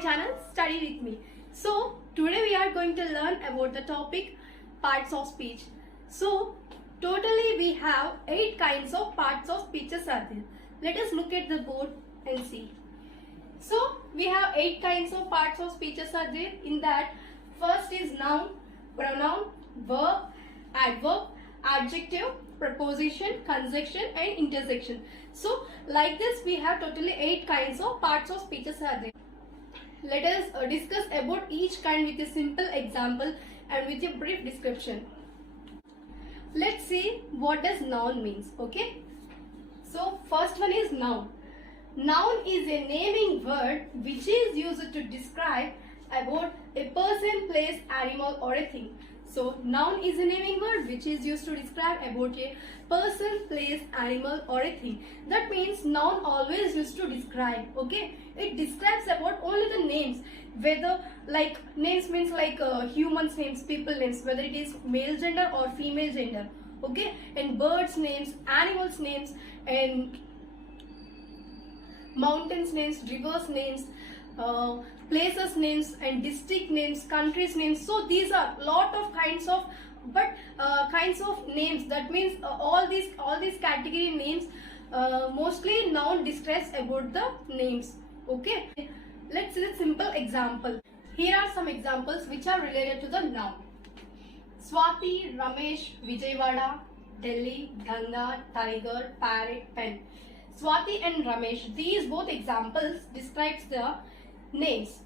channel Study with me. So today we are going to learn about the topic parts of speech. So totally we have 8 kinds of parts of speeches are there. Let us look at the board and see. So we have 8 kinds of parts of speeches are there. In that, first is noun, pronoun, verb, adverb, adjective, preposition, conjunction and intersection. So like this we have totally 8 kinds of parts of speeches are there. Let us discuss about each kind with a simple example and with a brief description. Let's see what does noun means. Okay. So first one is noun. Noun is a naming word which is used to describe about a person, place, animal or a thing. So noun is a naming word which is used to describe about a person, place, animal or a thing. That means noun always used to describe. Okay, it describes about only the names, whether like names means like humans names, people names, whether it is male gender or female gender. Okay, and birds names, animals names, and mountains names, rivers names, places names and district names, countries names. So these are lot of kinds of names. That means all these category names, mostly noun describes about the names. Okay, let's see a simple example. Here are some examples which are related to the noun. Swati, Ramesh, Vijayawada, Delhi, Ganga, tiger, parrot, pen. Swati and Ramesh, these both examples describes the names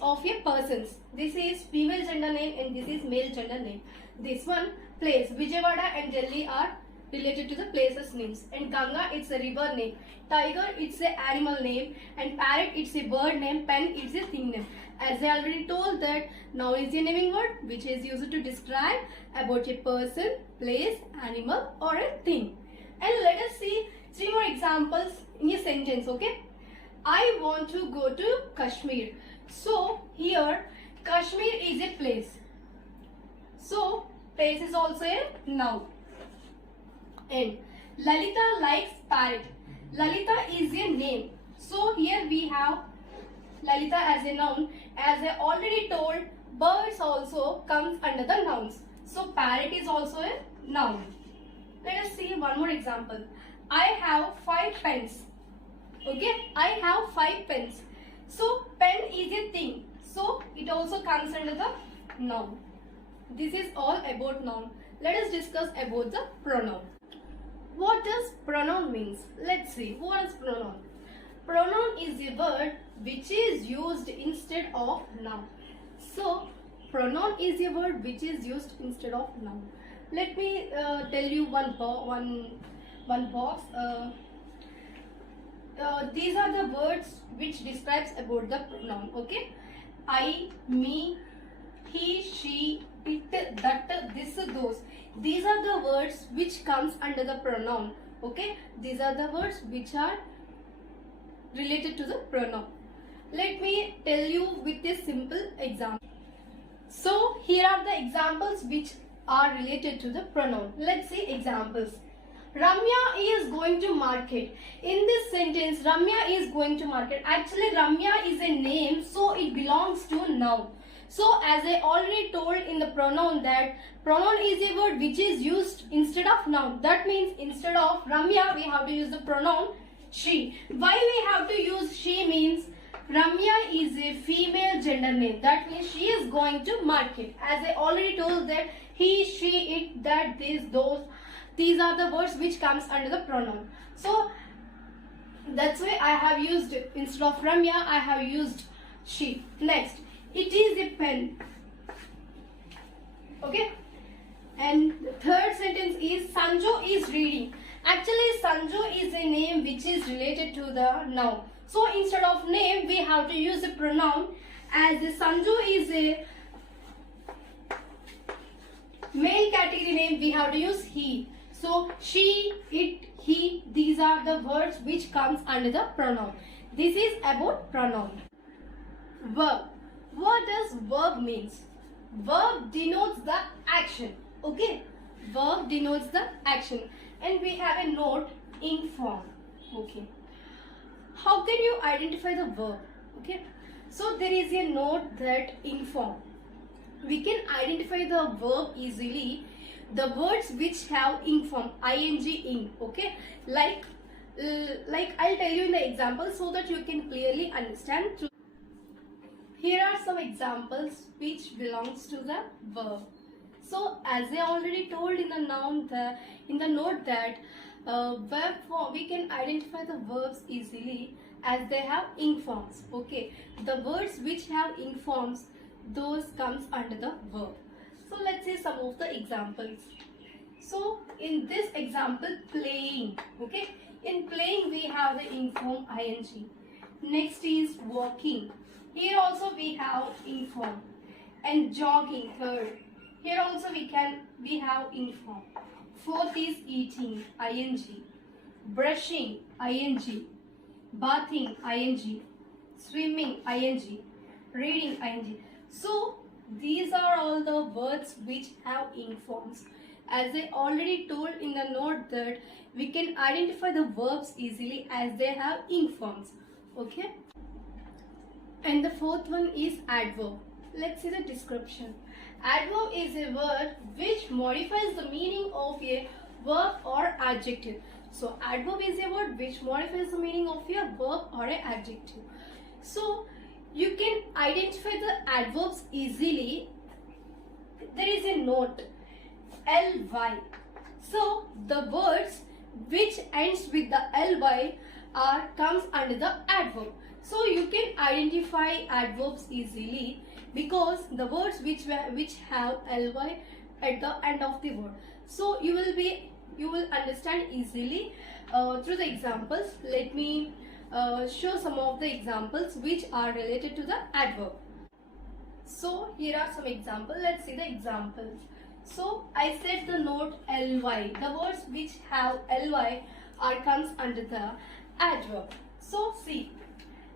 of a persons. This is female gender name and this is male gender name. This one, place, Vijayawada and Delhi are related to the places names, and Ganga it's a river name, tiger it's a animal name, and parrot it's a bird name, pen it's a thing name. As I already told that noun is a naming word which is used to describe about a person, place, animal or a thing. And let us see 3 more examples in a sentence. Okay, I want to go to Kashmir. So here Kashmir is a place. So place is also a noun. And Lalita likes parrot. Lalita is a name. So here we have Lalita as a noun. As I already told, birds also comes under the nouns. So parrot is also a noun. Let us see one more example. I have 5 pens. Okay, I have 5 pens. So pen is a thing. So it also comes under the noun. This is all about noun. Let us discuss about the pronoun. What does pronoun means? Let's see. What is pronoun? Pronoun is a word which is used instead of noun. So pronoun is a word which is used instead of noun. Let me tell you one box. These are the words which describes about the pronoun. Okay, I, me, he, she, it, that, this, those. These are the words which comes under the pronoun. Okay, these are the words which are related to the pronoun. Let me tell you with a simple example. So here are the examples which are related to the pronoun. Let's see examples. Ramya is going to market. In this sentence, Ramya is going to market. Actually, Ramya is a name, so it belongs to noun. So as I already told in the pronoun that pronoun is a word which is used instead of noun. That means instead of Ramya, we have to use the pronoun she. Why we have to use she means Ramya is a female gender name. That means she is going to market. As I already told that he, she, it, that, this, those. These are the words which comes under the pronoun. So that's why I have used, instead of Ramya, I have used she. Next, it is a pen. Okay. And the third sentence is Sanju is reading. Actually, Sanju is a name which is related to the noun. So instead of name, we have to use a pronoun. As Sanju is a male category name, we have to use he. So she, it, he, these are the words which comes under the pronoun. This is about pronoun. Verb. What does verb means? Verb denotes the action. Okay. Verb denotes the action. And we have a note in form. Okay. How can you identify the verb? Okay, so there is a note that inform. We can identify the verb easily, the words which have ing form, ing, okay, like I'll tell you in the example so that you can clearly understand. Here are some examples which belongs to the verb. So as I already told in the noun, in the note that verb form, we can identify the verbs easily as they have ing forms. Okay, the words which have ing forms, those comes under the verb. So let's see some of the examples. So in this example, playing. Okay, in playing we have the ing form ing. Next is walking. Here also we have ing form. And jogging, third. Here also we have ing form. Fourth is eating, ing. Brushing, ing. Bathing, ing. Swimming, ing. Reading, ing. So these are all the words which have ing forms. As I already told in the note that we can identify the verbs easily as they have ing forms. Okay. And the fourth one is adverb. Let's see the description. Adverb is a word which modifies the meaning of a verb or adjective. So adverb is a word which modifies the meaning of a verb or an adjective. So you can identify the adverbs easily. There is a note, ly. So the words which ends with the ly comes under the adverb. So you can identify adverbs easily because the words which have ly at the end of the word. So you will understand easily through the examples. Let me show some of the examples which are related to the adverb. So here are some examples. Let's see the examples. So I said the note ly. The words which have ly comes under the adverb. So see,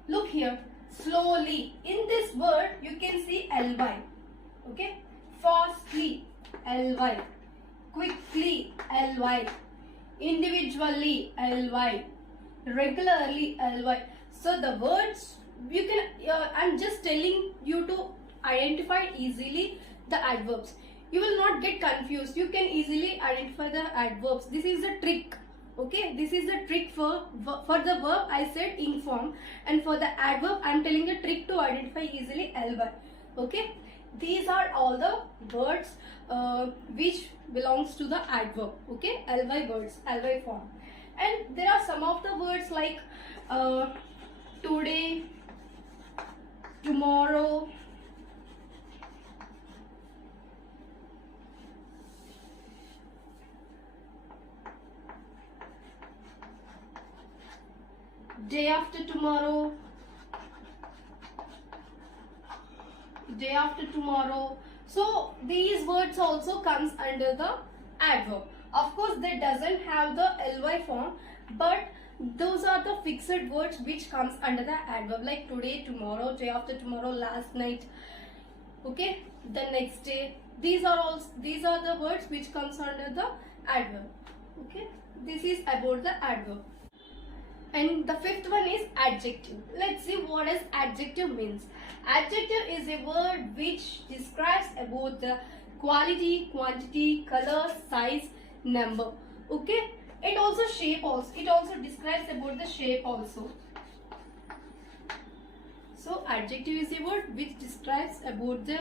look here. Slowly. In this word you can see ly. Okay. Fastly, ly. Quickly, ly. Individually, ly. Regularly, ly. So the words you can. I'm just telling you to identify easily the adverbs. You will not get confused. You can easily identify the adverbs. This is the trick. Okay, this is the trick for the verb. I said ing form, and for the adverb I am telling a trick to identify easily ly. Okay, these are all the words which belongs to the adverb. Okay, ly words, ly form. And there are some of the words like today, tomorrow, day after tomorrow, day after tomorrow. So these words also comes under the adverb. Of course they doesn't have the ly form, but those are the fixed words which comes under the adverb, like today, tomorrow, day after tomorrow, last night, okay, the next day. These are the words which comes under the adverb. Okay, this is about the adverb. And the fifth one is adjective. Let's see what does adjective means. Adjective is a word which describes about the quality, quantity, color, size, number. Okay, it also shape also. It also describes about the shape also. So adjective is a word which describes about the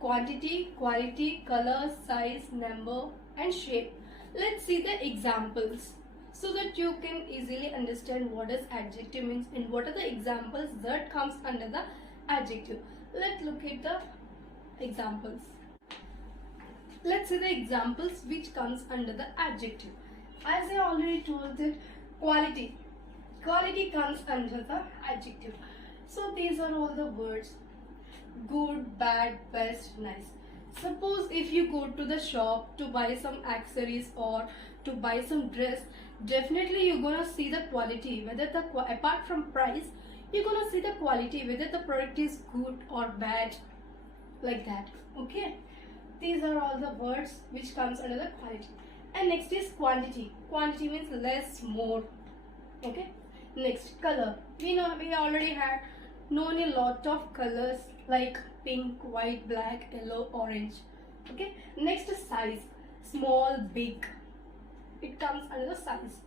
quantity, quality, color, size, number and shape. Let's see the examples so that you can easily understand what does adjective means and what are the examples that comes under the adjective. Let's look at the examples. Let's see the examples which comes under the adjective. As I already told that quality comes under the adjective. So these are all the words: good, bad, best, nice. Suppose if you go to the shop to buy some accessories or to buy some dress, definitely you're gonna see the quality, whether apart from price, you're gonna see the quality, whether the product is good or bad, like that. Okay, these are all the words which comes under the quality. And next is quantity. Quantity means less, more. Okay. Next, color. we already had known a lot of colors like pink, white, black, yellow, orange. Okay, next is size. Small, big, it comes under the size.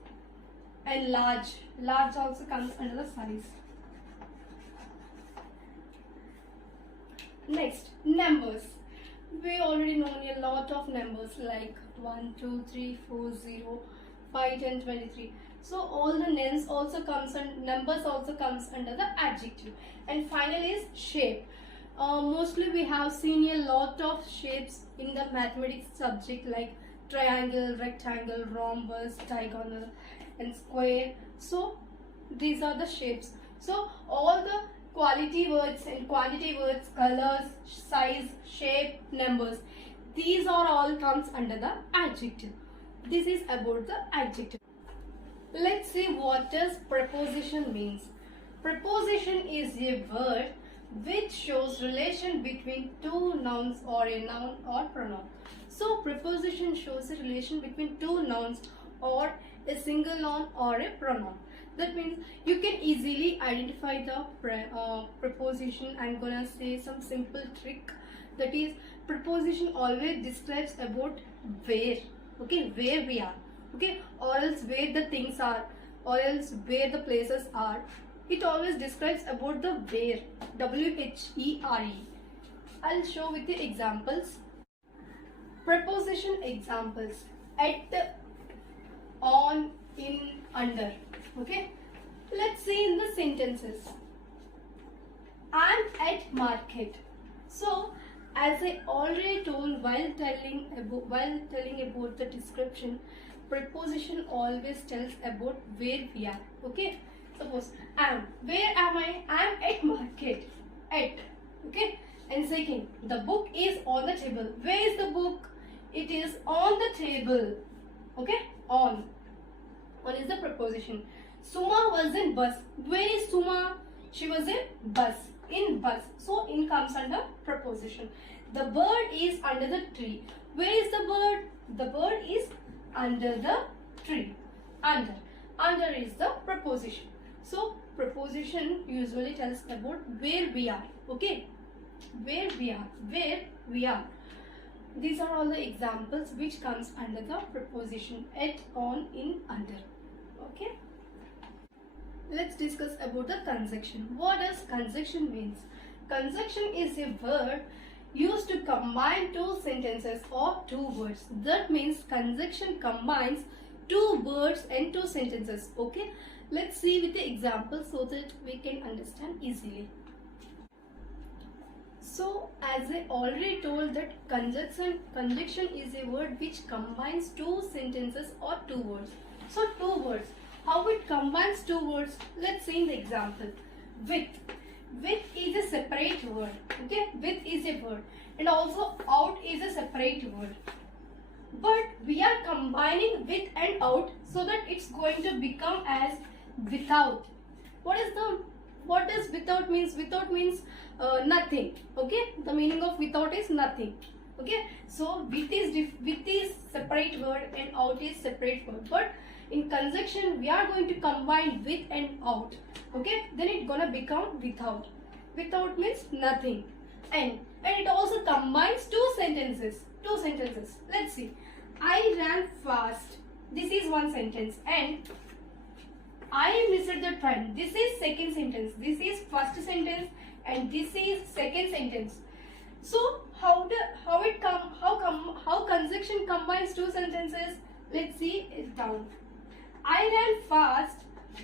And large also comes under the size. Next, numbers. We already know a lot of numbers like 1, 2, 3, 4, 0, 5, 10, 23. So all the names also comes and numbers also comes under the adjective. And finally is shape. Mostly we have seen a lot of shapes in the mathematics subject like triangle, rectangle, rhombus, diagonal and square. So these are the shapes. So all the quality words and quantity words, colors, size, shape, numbers, these are all comes under the adjective. This is about the adjective. Let's see what does preposition means. Preposition is a word which shows relation between two nouns or a noun or pronoun. So preposition shows a relation between two nouns or a single noun or a pronoun. That means you can easily identify the preposition. I'm gonna say some simple trick. That is, preposition always describes about where, okay, where we are, okay, or else where the things are, or else where the places are. It always describes about the where, W-H-E-R-E. I'll show with the examples. Preposition examples: at, on, in, under. Okay, let's see in the sentences. I'm at market. So as I already told while telling about the description, preposition always tells about where we are. Okay, suppose where am I? I'm at market. At, okay. And second, the book is on the table. Where is the book? It is on the table. Okay, on is the preposition. Suma was in bus. Where is Suma? She was in bus. In bus. So in comes under preposition. The bird is under the tree. Where is the bird? The bird is under the tree. Under. Under is the preposition. So preposition usually tells about where we are. Okay. Where we are. Where we are. These are all the examples which comes under the preposition at, on, in, under. Okay. Let's discuss about the conjunction. What does conjunction means? Conjunction is a word used to combine two sentences or two words. That means conjunction combines two words and two sentences. Okay. Let's see with the example so that we can understand easily. So as I already told that conjunction is a word which combines two sentences or two words. So two words. How it combines two words? Let's see in the example. With. With is a separate word. Okay. With is a word. And also out is a separate word. But we are combining with and out so that it's going to become as without. What does without means? Without means nothing. Okay. The meaning of without is nothing. Okay. So with is separate word and out is separate word. But in conjunction we are going to combine with and out. Okay. Then it's gonna become without. Without means nothing. And it also combines two sentences. Two sentences. Let's see. I ran fast. This is one sentence. And I missed the train. This is second sentence. This is first sentence and this is second sentence. So how conjunction combines two sentences? Let's see it down. I ran fast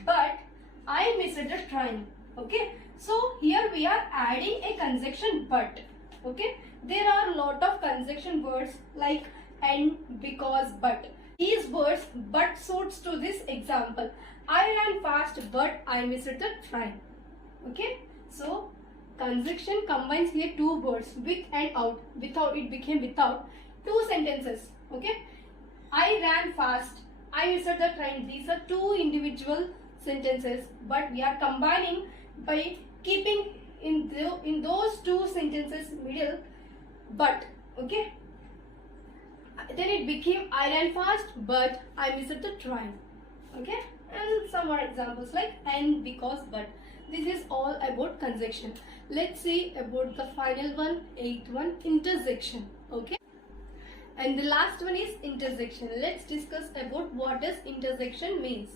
but I missed the train. Okay. So here we are adding a conjunction but. Okay. There are a lot of conjunction words like and, because, but. These words but suits to this example. I ran fast but I missed the train. Okay. So conjunction combines here two words with and out. Without, it became without. Two sentences. Okay. I ran fast. I missed the train. These are two individual sentences, but we are combining by keeping in those two sentences middle but. Okay. Then it became I ran fast but I missed the train. Okay. And some more examples like and, because, but. This is all about conjunction. Let's see about the final one, eighth one, intersection. Okay. And the last one is intersection. Let's discuss about what does intersection means.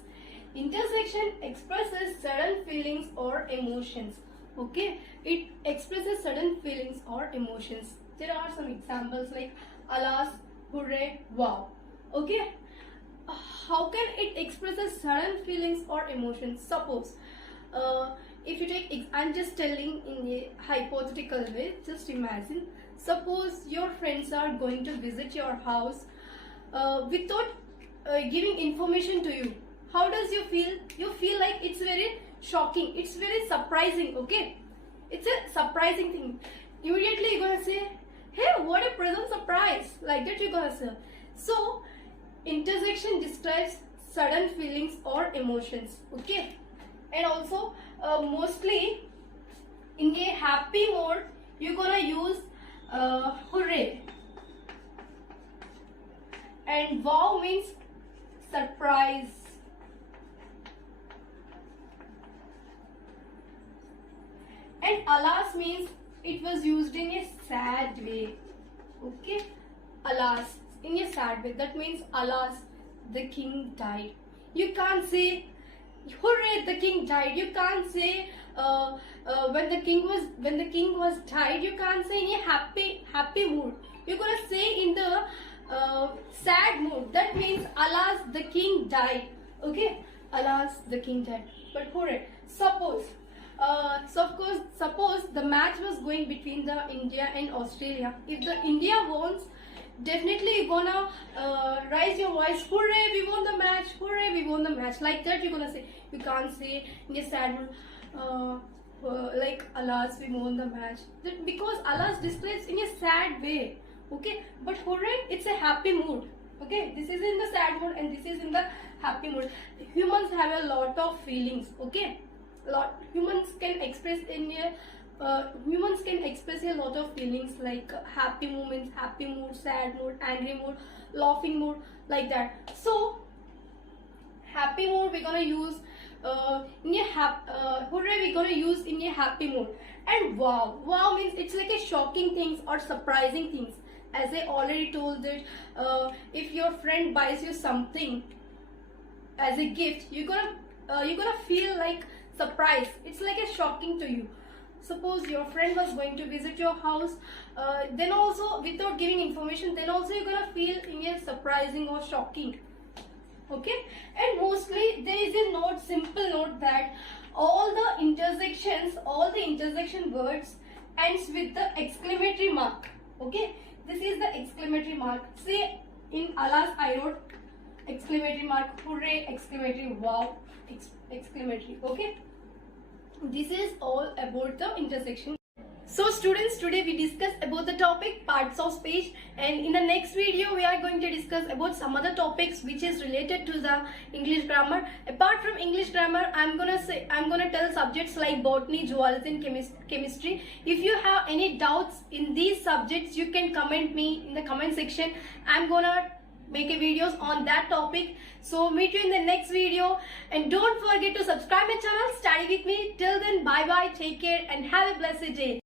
Intersection expresses sudden feelings or emotions. Okay, it expresses sudden feelings or emotions. There are some examples like alas, hooray, wow. Okay, how can it expresses sudden feelings or emotions? Suppose if you take, I'm just telling in a hypothetical way, just imagine, suppose your friends are going to visit your house without giving information to you. How does you feel? You feel like it's very shocking, it's very surprising. Okay, it's a surprising thing. Immediately you're gonna say, hey, what a pleasant surprise, like that you're gonna say. So intersection describes sudden feelings or emotions. Okay, and also mostly in a happy mode you're gonna use hooray, and wow means surprise, and alas means it was used in a sad way. Okay, alas, in a sad way, that means alas, the king died. You can't say hooray, the king died. You can't say when the king was died. You can't say in a happy mood. You're gonna say in the sad mood. That means alas, the king died. Okay, alas, the king died. But hooray. Suppose suppose the match was going between the India and Australia. If the India wins, definitely you're gonna raise your voice, hooray, we won the match, hooray, we won the match. Like that you're gonna say. You can't say in a sad mood like alas, we won the match. That, because alas displays in a sad way. Okay, but hooray, it's a happy mood. Okay, this is in the sad mood and this is in the happy mood. Humans have a lot of feelings. Okay, humans can express a lot of feelings like happy moments, happy mood, sad mood, angry mood, laughing mood, like that. So happy mood we're gonna use hooray we're gonna use in a happy mood. And wow means it's like a shocking things or surprising things. As I already told that if your friend buys you something as a gift, you're gonna feel like surprise. It's like a shocking to you. Suppose your friend was going to visit your house, then also without giving information, then also you're gonna feel in a surprising or shocking. Okay, and mostly there is a note, simple note, that all the intersection words ends with the exclamatory mark. Okay, this is the exclamatory mark. Say in alas I wrote exclamatory mark, hooray exclamatory, wow exclamatory. Okay, this is all about the intersection. So students, today we discussed about the topic parts of speech, and in the next video we are going to discuss about some other topics which is related to the English grammar. Apart from English grammar, I'm gonna tell subjects like botany, zoology and chemistry. If you have any doubts in these subjects, you can comment me in the comment section. I'm gonna make a videos on that topic. So meet you in the next video, and don't forget to subscribe my channel, study with me. Till then, bye bye, take care and have a blessed day.